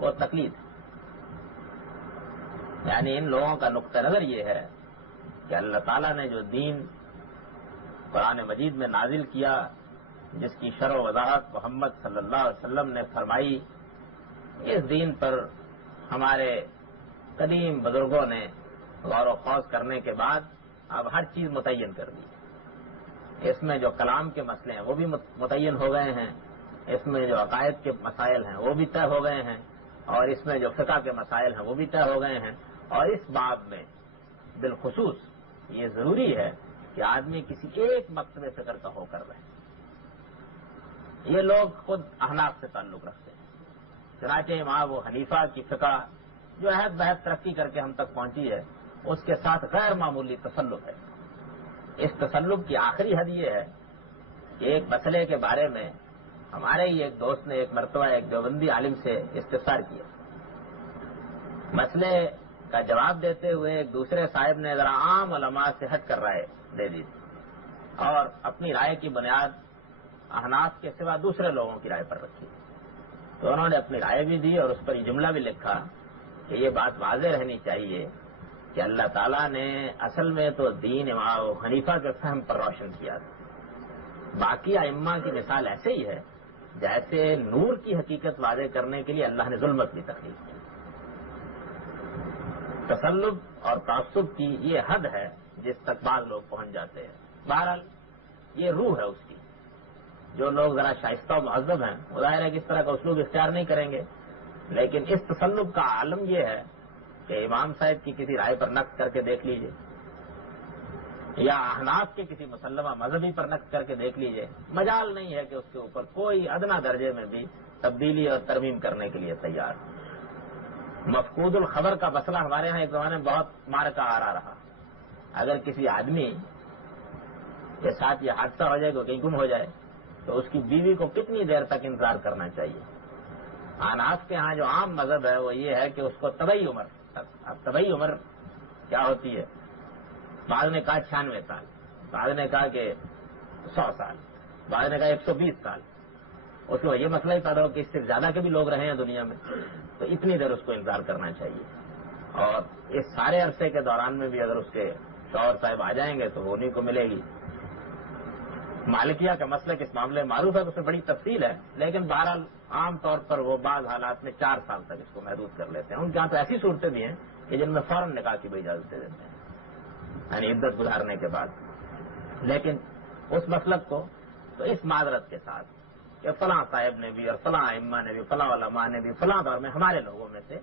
وہ تقلید ہے. یعنی ان لوگوں کا نقطہ نظر یہ ہے کہ اللہ تعالیٰ نے جو دین قرآن مجید میں نازل کیا، جس کی شرح و وضاحت محمد صلی اللہ علیہ وسلم نے فرمائی، اس دین پر ہمارے قدیم بزرگوں نے غور و خوض کرنے کے بعد اب ہر چیز متعین کر دی. اس میں جو کلام کے مسئلے ہیں وہ بھی متعین ہو گئے ہیں، اس میں جو عقائد کے مسائل ہیں وہ بھی طے ہو گئے ہیں، اور اس میں جو فقہ کے مسائل ہیں وہ بھی طے ہو گئے ہیں. اور اس باب میں بالخصوص یہ ضروری ہے کہ آدمی کسی ایک مکتبے فکر کا ہو کر رہے. یہ لوگ خود احناف سے تعلق رکھتے ہیں، چنانچہ امام ابو حنیفہ کی فقہ جو عہد بہد ترقی کر کے ہم تک پہنچی ہے، اس کے ساتھ غیر معمولی تسلط ہے. اس تسلط کی آخری حد یہ ہے کہ ایک مسئلے کے بارے میں ہمارے ہی ایک دوست نے ایک مرتبہ ایک دیوبندی عالم سے استفسار کیا. مسئلے کا جواب دیتے ہوئے ایک دوسرے صاحب نے ذرا عام علماء سے ہٹ کر رائے دے دی اور اپنی رائے کی بنیاد احناف کے سوا دوسرے لوگوں کی رائے پر رکھی. تو انہوں نے اپنی رائے بھی دی اور اس پر یہ جملہ بھی لکھا کہ یہ بات واضح رہنی چاہیے کہ اللہ تعالیٰ نے اصل میں تو دین امام حنیفہ کے فہم پر روشن کیا تھا. باقی ائمہ کی مثال ایسے ہی ہے جیسے نور کی حقیقت واضح کرنے کے لیے اللہ نے ظلمت کی تخلیق کی. تسلط اور تعصب کی یہ حد ہے جس تک بعض لوگ پہنچ جاتے ہیں. بہرحال یہ روح ہے اس کی. جو لوگ ذرا شائستہ و مہذب ہیں وہ ظاہر ہے کہ اس طرح کا اسلوب اختیار نہیں کریں گے، لیکن اس تسلط کا عالم یہ ہے کہ امام صاحب کی کسی رائے پر نقد کر کے دیکھ لیجئے یا احناف کے کسی مسلمہ مذہبی پر نقد کر کے دیکھ لیجئے، مجال نہیں ہے کہ اس کے اوپر کوئی ادنا درجے میں بھی تبدیلی اور ترمیم کرنے کے لیے تیار. مفقود الخبر کا مسئلہ ہمارے ہاں ایک زمانے میں بہت مارکا آ رہا. اگر کسی آدمی کے ساتھ یہ حادثہ ہو جائے کہ کہیں گم ہو جائے تو اس کی بیوی کو کتنی دیر تک انتظار کرنا چاہیے. احناف کے ہاں جو عام مذہب ہے وہ یہ ہے کہ اس کو طبعی عمر تک. اب طبعی عمر کیا ہوتی ہے؟ بعض نے کہا 96 سال، بعض نے کہا کہ 100 سال، بعض نے کہا 120 سال. اس میں یہ مسئلہ ہی پیدا ہو کہ اس سے زیادہ کے بھی لوگ رہے ہیں دنیا میں، تو اتنی دیر اس کو انتظار کرنا چاہیے. اور اس سارے عرصے کے دوران میں بھی اگر اس کے شوہر صاحب آ جائیں گے تو وہ انہیں کو ملے گی. مالکیہ کا مسئلہ اس معاملے میں معروف ہے، اس میں بڑی تفصیل ہے، لیکن بہرحال عام طور پر وہ بعض حالات میں 4 سال تک اس کو محدود کر لیتے ہیں. ان کے یہاں تو ایسی صورتیں بھی ہیں کہ جن میں فوراً نکاح کی بھی اجازت دے دیتے ہیں، یعنی عدت گزارنے کے بعد. لیکن اس مسلک کو تو اس معذرت کے ساتھ کہ فلاں صاحب نے بھی اور فلاں ائمہ نے بھی، فلاں علماء نے بھی فلاں دور میں ہمارے لوگوں میں سے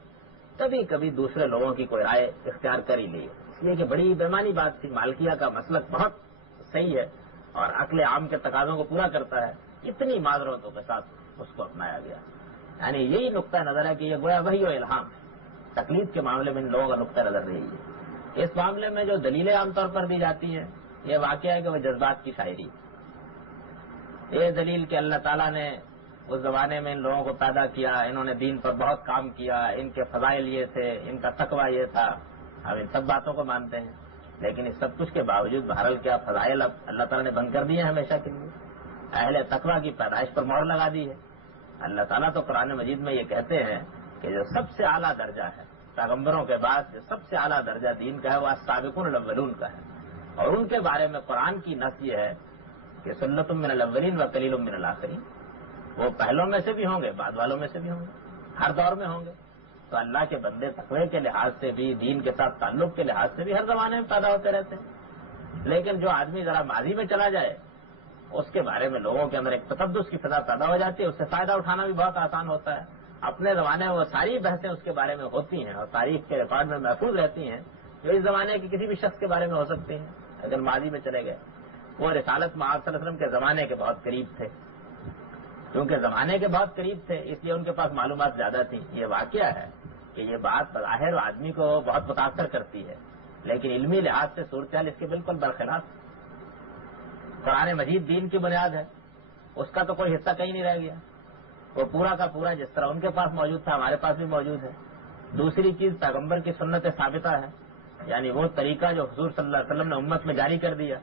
کبھی کبھی دوسرے لوگوں کی کوئی رائے اختیار کر ہی لی. اس لیے کہ بڑی بےمانی بات تھی. مالکیہ کا مسلک بہت صحیح ہے اور عقل عام کے تقاضوں کو پورا کرتا ہے. اتنی معذرتوں کے ساتھ اس کو اپنایا گیا. یعنی یہی نقطہ نظر ہے کہ یہ گویا وحی و الہام ہے. تقلید کے معاملے میں ان لوگوں کا نقطہ نظر رہی ہے. اس معاملے میں جو دلیلیں عام طور پر دی جاتی ہیں یہ واقعہ ہے کہ وہ جذبات کی شاعری. یہ دلیل کہ اللہ تعالیٰ نے اس زمانے میں ان لوگوں کو پیدا کیا، انہوں نے دین پر بہت کام کیا، ان کے فضائل یہ تھے، ان کا تقویٰ یہ تھا. اب ان سب باتوں کو مانتے ہیں، لیکن اس سب کچھ کے باوجود بہرحال کیا فضائل اب اللہ تعالیٰ نے بند کر دیے ہیں ہمیشہ کے لیے. اہل تقویٰ کی پیدائش پر مہر لگا دی ہے. اللہ تعالیٰ تو قرآن مجید میں یہ کہتے ہیں کہ جو سب سے اعلیٰ درجہ ہے پیغمبروں کے بعد، جو سب سے اعلیٰ درجہ دین کا ہے وہ السابقون الاولون کا ہے. اور ان کے بارے میں قرآن کی نص یہ ہے کہ سنت من الاولین و قلیل من الآخرین. وہ پہلوں میں سے بھی ہوں گے، بعد والوں میں سے بھی ہوں گے، ہر دور میں ہوں گے. تو اللہ کے بندے تقوی کے لحاظ سے بھی، دین کے ساتھ تعلق کے لحاظ سے بھی ہر زمانے میں پیدا ہوتے رہتے ہیں. لیکن جو آدمی ذرا ماضی میں چلا جائے اس کے بارے میں لوگوں کے اندر ایک تقدس کی فضا پیدا ہو جاتی ہے. اس سے فائدہ اٹھانا بھی بہت آسان ہوتا ہے. اپنے زمانے میں وہ ساری بحثیں اس کے بارے میں ہوتی ہیں اور تاریخ کے ریکارڈ میں محفوظ رہتی ہیں جو اس زمانے کے کسی بھی شخص کے بارے میں ہو سکتی ہیں اگر ماضی میں چلے گئے. وہ رسالت میں آپ صلی اللہ علیہ وسلم کے زمانے کے بہت قریب تھے. کیونکہ زمانے کے بہت قریب تھے اس لیے ان کے پاس معلومات زیادہ تھیں. یہ واقعہ ہے کہ یہ بات بظاہر آدمی کو بہت متاثر کرتی ہے، لیکن علمی لحاظ سے صورتحال اس کے بالکل برخلاف. قرآن مجید دین کی بنیاد ہے، اس کا تو کوئی حصہ کہیں نہیں رہ گیا. وہ پورا کا پورا جس طرح ان کے پاس موجود تھا ہمارے پاس بھی موجود ہے. دوسری چیز پیغمبر کی سنت ثابتہ ہے، یعنی وہ طریقہ جو حضور صلی اللہ علیہ وسلم نے امت میں جاری کر دیا،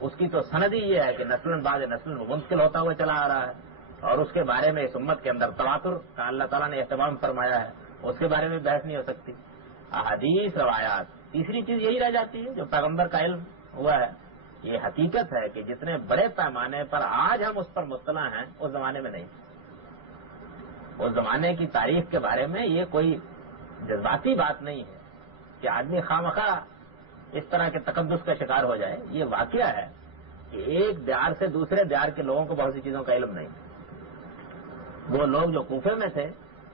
اس کی تو سند ہی یہ ہے کہ نسل بعد نسل منتقل ہوتا ہوا چلا آ رہا ہے. اور اس کے بارے میں اس امت کے اندر تواتر کا اللہ تعالیٰ نے اہتمام فرمایا ہے، اس کے بارے میں بحث نہیں ہو سکتی. احادیث، روایات. تیسری چیز یہی رہ جاتی ہے جو پیغمبر کا علم ہوا ہے. یہ حقیقت ہے کہ جتنے بڑے پیمانے پر آج ہم اس پر مطلع ہیں اس زمانے میں نہیں. اس زمانے کی تاریخ کے بارے میں یہ کوئی جذباتی بات نہیں ہے کہ آدمی خواہ اس طرح کے تقدس کا شکار ہو جائے. یہ واقعہ ہے کہ ایک دیار سے دوسرے دیار کے لوگوں کو بہت سی چیزوں کا علم نہیں. وہ لوگ جو کوفے میں تھے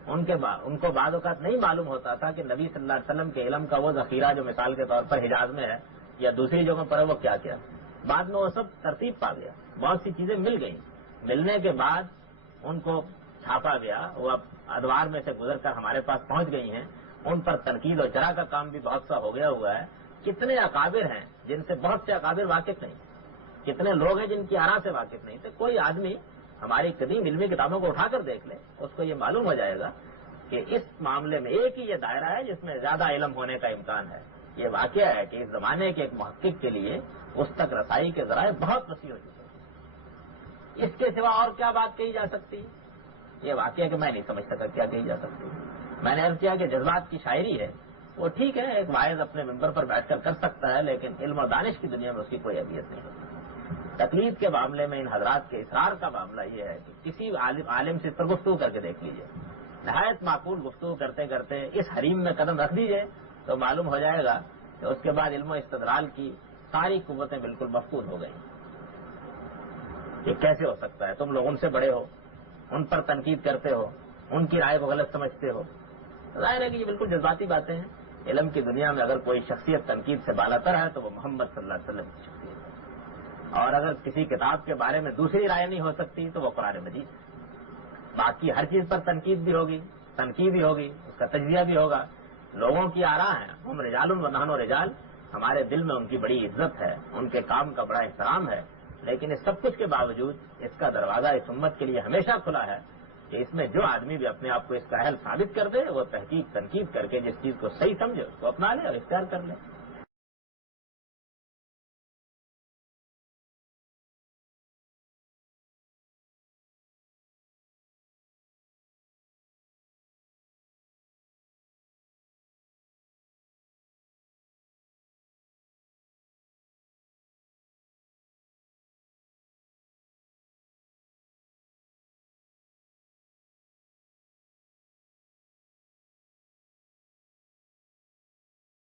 ان کو بعض اوقات نہیں معلوم ہوتا تھا کہ نبی صلی اللہ علیہ وسلم کے علم کا وہ ذخیرہ جو مثال کے طور پر حجاز میں ہے یا دوسری جگہوں پر ہے وہ کیا کیا. بعد میں وہ سب ترتیب پا گیا، بہت سی چیزیں مل گئیں. ملنے کے بعد ان کو چھاپا گیا، وہ اب ادوار میں سے گزر کر ہمارے پاس پہنچ گئی ہیں. ان پر تنقید و جرح کا کام بھی بہت سا ہو گیا ہوا ہے. کتنے اکابر ہیں جن سے بہت سے اکابر واقف نہیں، کتنے لوگ ہیں جن کی آرا سے واقف نہیں تھے. کوئی آدمی ہماری قدیم علمی کتابوں کو اٹھا کر دیکھ لے، اس کو یہ معلوم ہو جائے گا کہ اس معاملے میں ایک ہی یہ دائرہ ہے جس میں زیادہ علم ہونے کا امکان ہے. یہ واقعہ ہے کہ اس زمانے کے ایک محقق کے لیے اس تک رسائی کے ذرائع بہت وسیع ہو چکے ہیں. اس کے سوا اور کیا بات کہی جا سکتی ہے؟ یہ واقعہ کہ میں نہیں سمجھ سکا کیا کہی جا سکتی ہے. میں نے عرض کیا کہ جذبات کی شاعری ہے وہ ٹھیک ہے، ایک واعظ اپنے ممبر پر بیٹھ کر سکتا ہے، لیکن علم و دانش کی دنیا میں اس کی کوئی اہمیت نہیں ہوتی. تقلید کے معاملے میں ان حضرات کے اصرار کا معاملہ یہ ہے کہ کسی عالم سے اس پر گفتگو کر کے دیکھ لیجئے، نہایت معقول گفتگو کرتے کرتے اس حریم میں قدم رکھ دیجئے تو معلوم ہو جائے گا کہ اس کے بعد علم و استدلال کی ساری قوتیں بالکل مفقود ہو گئی. یہ کیسے ہو سکتا ہے؟ تم لوگ ان سے بڑے ہو، ان پر تنقید کرتے ہو، ان کی رائے کو غلط سمجھتے ہو. ظاہر ہے کہ یہ بالکل جذباتی باتیں ہیں. علم کی دنیا میں اگر کوئی شخصیت تنقید سے بالاتر ہے تو وہ محمد صلی اللہ علیہ وسلم کی شخصیت ہے. اور اگر کسی کتاب کے بارے میں دوسری رائے نہیں ہو سکتی تو وہ قرآن مجید ہے. باقی ہر چیز پر تنقید بھی ہوگی، تنقید بھی ہوگی، اس کا تجزیہ بھی ہوگا. لوگوں کی آرا ہے، ہم رجال و نحن رجال، ہمارے دل میں ان کی بڑی عزت ہے، ان کے کام کا بڑا احترام ہے. لیکن اس سب کچھ کے باوجود اس کا دروازہ اس امت کے لیے ہمیشہ کھلا ہے کہ اس میں جو آدمی بھی اپنے آپ کو اس کا اہل ثابت کر دے وہ تحقیق تنقید کر کے جس چیز کو صحیح سمجھے اس کو اپنا لے اور اختیار کر لے.